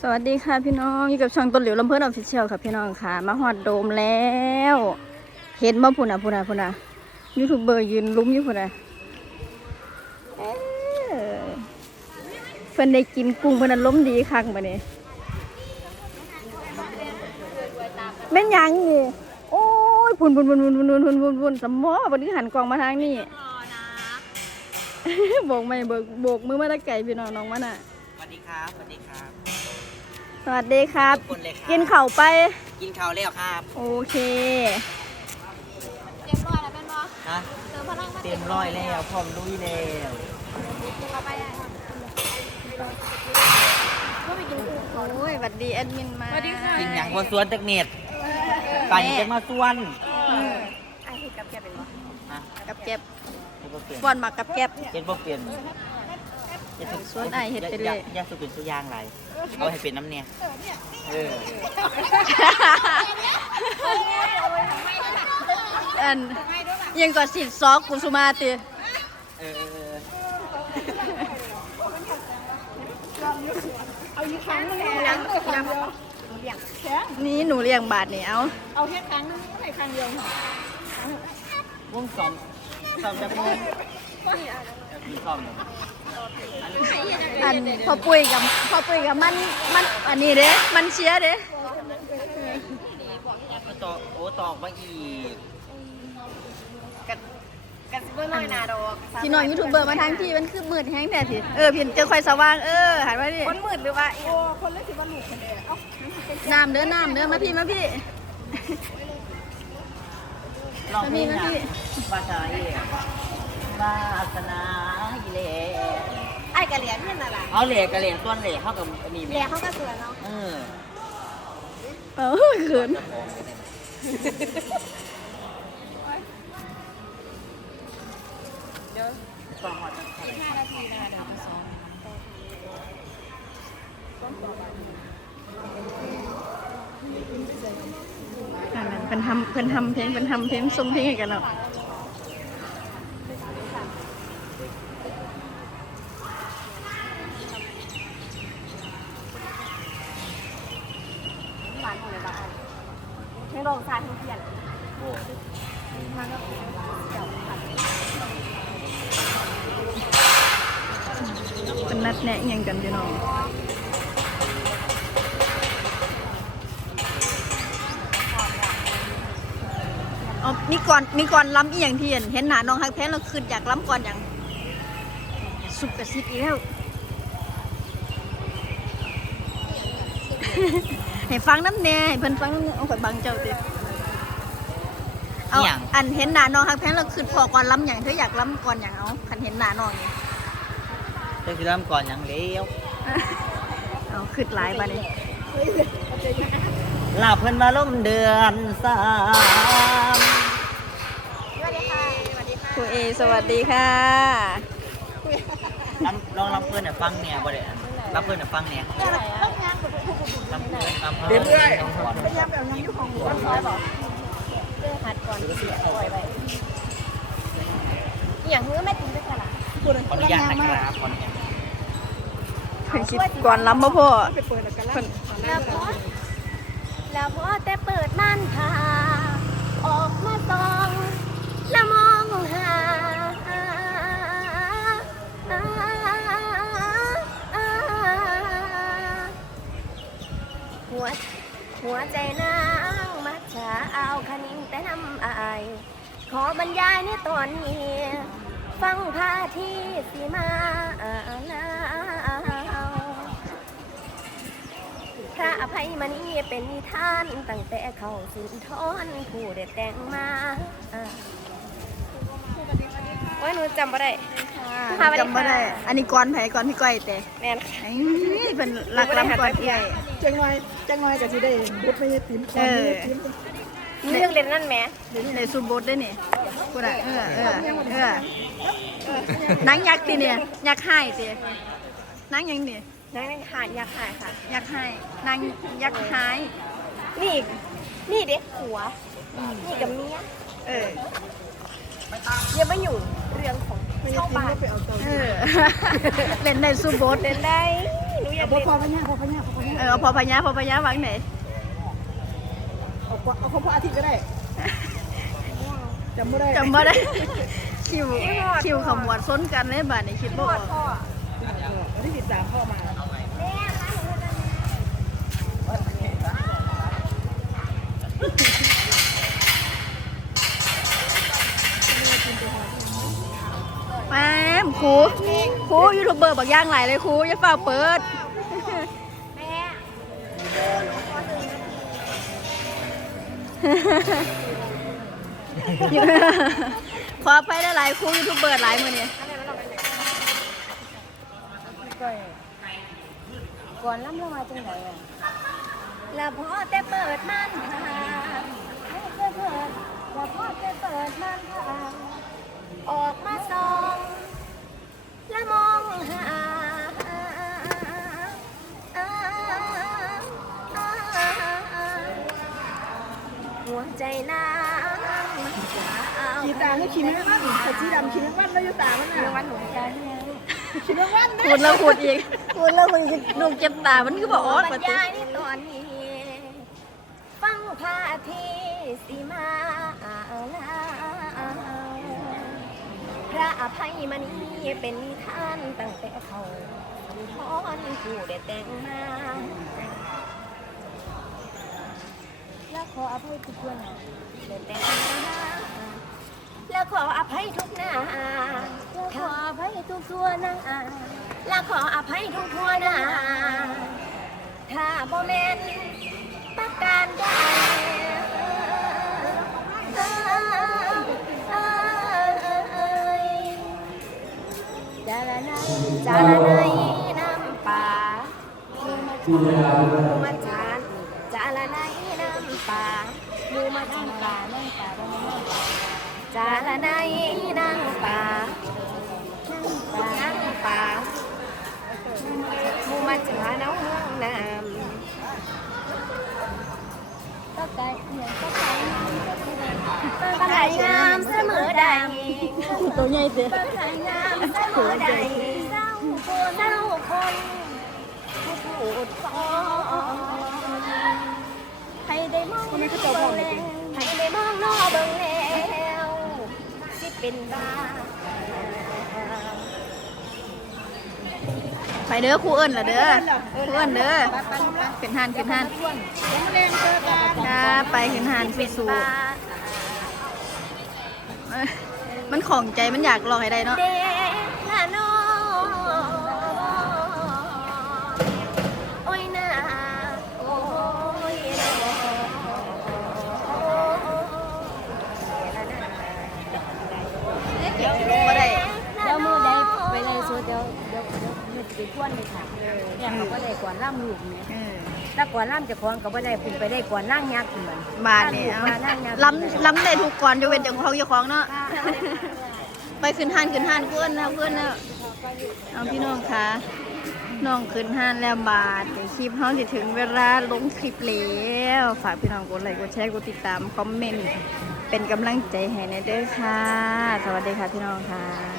สวัสดีค่ะพี่น้องอยู่กับช่องต้นหลิวลำเพิ่นออฟฟิเชียลค่ะพี่น้องค่ะ มาฮอดโดมแล้ว เห็นบ่พุ่นอะพุ่นอะพุ่นอะยูทูบเบอร์ยืนลุ้มอยู่พุ่นอะเพิ่อนได้กินกุ้งเพิ่นน่ะล้มดีคักบัดนี้แม่นยังนี่โอ้ยพุ่นพุ่นพุ่นพุ่นพุ่นพุ่นพุ่นพุ่นสมอบัดนี้หันกล้องมาทางนี้โบกไม่เบิกโบกมือมาตะไก่พี่น้องน้องมันอะสวัสดีครับสวัสดีครับ สวัสดีครับ ทุกคนเลยครับ กินข้าวไป กินข้าวแล้วครับโอเค เตรียมร้อยแล้วเป็นบ่ฮะเติมพลังมาเต็มร้อยแล้วพร้อมลุยแล้วเข้าไปอะก็ไปกินกุ้งโอ้ยสวัสดีแอดมินมากินอย่างบนสวนจากเน็ตปั่นจะมาสวนอืมไอ้ที่กับแกเป็นบ่ฮะกับแก็บเฮ็ดบ่เปลี่ยนก่อนมากับแก็บ เฮ็ดบ่เปลี่ยนอย่าสวนอ้ายเฮ็ดไปเรื่อยอย่าสุเป็นสุยางไร เอาให้เป็นน้ำเนี่ยเอออันยังก่อนสิซอกกุสุมาติเออเออนี่หนูเลี้ยงบาทนี่เอาเอาแค่ครั้งนึงไม่ครั้งเดียววงสอมสอมจากมือมีส อมอันพ่อปุ้ยกับพ่อปุ้ยกับมันมันอันนี้เด้ มันเชียร์เด้ก็ต่อโอ้ตอกมาอีกกันเพื่อน้อยนาดอกพี่น้องยูทูบเบอร์มาทางที่มันคือมืดแห้งแต่สิเออพี่เจอค่อยสว่างเออหันมาดิคนมืดหรือว่าโอ้น้ำเด้อน้ำเด้อมาพี่มาพี่ลองเพลงมาอะพี่วาสนาอีวาสนาอี เหล่ไอ้กะเหรียญเนี่ยน่ะล่ะเอาเหล่กับเหล่ต้นเหล่เข้ากับอันนี้ไหมเหรียญเขาก็สวยเนาะเออเออเขินต้องหอด5นาทีนะคะเดี๋ยวจะซ้อมนั่นน่ะเพิ่นทำเพิ่นทำเพลงเพิ่นทำเพลงทรงเพลงให้กันแล้วหวานของเลยบ้าง ให้ลองทานทุกเทียนโอ้มันก็เดี๋ยวผัดเป็นนัดแนะยังกันพี่น้องอ๋อมีก่อนมีก่อนล้ำอีหยังที่เห็นเห็นหนาน้องฮักแพนเราคืนอยากล้ำก่อนอย่างสุกกระซิบอีกแล้ว ให้ฟังน้ำแน่ให้เพิ่นฟังน้ำแน่เอาข่อยบังเจ้าติเอาอันเห็นหน้าน้องฮักแพนเราคืนพอก่อนล้ำอย่างเธออยากล้ำก่อนอย่างเอาคันเห็นหน้าน้องนี่เธอคือเริ่มก่อนอย่างเลี้ยวเอาคืดหลายบาดนี้ลาเพิ่นมาล่มเดือนสามสวัสดีค่ะสวัสดีค่ะครูเอสวัสดีค่ะลำลองลำเพิ่นน่ะฟังเนี่ยบ่ได้อันลำเพิ่นน่ะฟังเนี่ย ต้องงานกับผู้ผู้ผู้ ลำ เพิ่นลำเพิ่นเรื่อยเป็นยามแบบยังอยู่ของร้อนร้อยบอกเพื่อหัดก่อนเสียปล่อยไปอย่างนี้ไม่ทิ้งไปค่ะล่ะขออนุญาตนะครับขออนุญาตเพิ่นคิดก่อนล้ำบ่พ่อเพิ่นแล้วพอแล้วพอแต่เปิดม่านผา วหัวใจนางมัจฉาเอาคนิ่งแต่นำอาย ขอบรรยายในตอนนี้ ฟังพาที่สีมาลาวพระอภัยมณีเป็นนิทานตั้งแต่เขาสุนทรผู้ได้แต่งมาโอ้ยหนูจำไม่ได้ค่ะสวัสดีค่ะจำบ่ได้ อันนี้ก่อนไผก่อนพี่ก้อยแต่แม่นค่ะไอ้เพิ่นรักล้ำก่อนเอื้อย จังหน่อยจังหน่อยก็สิได้บุดไม่ได้ติ๋มก่อนเออไม่ได้ติ๋มเรื่องเรียนนั่นแหมในซูบดได้นี่กูน่ะเออเออเออหนังยักษ์ติเนี่ยยักษ์ให้ติหนังหยังนี่นั่นหาดอยากหายค่ะยักษ์ให้นางยักษ์หายนี่อีกนี่เด็กหัวนี่กับเมียเอออย่ามาอยู่เรื่องของไม่ได้เข้าติ๋มบ้านก็ไปเอาเตาเออเล่นในซูบดเล่นได้หนู เอาบ่พอพะเนี่ยพอพะเนี่ยพอพะเนี่ยเออเอาพอพญาพอพญาวางไหนเอากว่าเอาเขาพออาทิตย์ก็ได้จำไม่ได้จำบ่ได้คิวคิวขมวดซ้นกันเลยบ้านนี้คิดบ่ออกวันที่สิบสามพ่อมาแม่มครูครูยูทูบเบอร์บักย่างหลายเลยครูอย่าฝ่าเปิดแม่ ขอไปได้หลายครูยูทูบเบอร์หลายมือเนี่ยก่อนล่ำลงมาจังไหนอะล้วพอแต่เปิดมันทางให้เปิดเปิดล้วพอแต่เปิดมันทางออกมาส่องและมองหา ใจนางมันจะเอาขี่ตาเนี่ยขี่แมงวันแต่สีดำขี่แมงวันแล้วอยู่ตามันน่ะวันหนูกันเนี่ยขี่แมงวันขูดแล้วขูดอีกขูดแล้วมันจะลูกเจ็บตา มันก็บอกอ๋อบบรปรฏิยายในตอนนี้ฟังพาทีสีมาลาพระอภัยมณีเป็นนิทานตั้งแต่เขาสุนทรผู้ได้แต่งมา แล้ว ขออภัยทุกคนได้แต่แล้วขออภัยทุกหน้าขออภัยทุกทั่วหน้าแล้วขออภัยทุกทั่วหน้าถ้าบ่แม่นประการใดจาละไนจาละไนน้ำป่ามูมาจาน มูมาจานจาละไนน้ำป่ามูมาจานป่าน้ำป่าน้ำป่าจาละไนน้ำป่าน้ำป่ามูมาจาน้องห้องน้ำก็ไก่เหมือนก็ไก่ก็ไก่งามเสมอใดตัวใหญ่เสียก็ไก่งามเสมอใดเศร้าคนเศร้าคนผู้พูดฟอง ให้ได้มองเบิ่งแล้วให้ได้มองนอเบิ่งแล้วสิเป็นบ้าไปเด้อครูเอิญล่ะเด้อครูเอิญเด้อขึ้นหันขึ้นหันครับไปขึ้นหันสู้บ้าๆเอ้มันของใจมันอยากลองให้ได้เนาะ เดี๋ยวมือจะไปทวนเลยค่ะเนี่ยเขาก็ได้ก่อนล่ำลูกเนี่ยเออถ้าก่อนล่ำจะคล้องก็บ่ได้คุณไปได้ก่อนนั่งยักษ์คุณมันบาทนี่เอาล้ำล้ำได้ทุกก่อนจะเป็นเจ้าของเจ้าของเนาะไปขึ้นห้านขึ้นห้านเพื่อนนะเพื่อนนะเอาพี่น้องคะน้องขึ้นห้านแล้วบาทเดี๋ยวคลิปเขาจะถึงเวลาลงคลิปแล้วฝากพี่น้องกดไลค์กดแชร์กดติดตามคอมเมนต์เป็นกำลังใจให้ในอยเด้อค่ะ สวัสดีค่ะพี่น้องค่ะ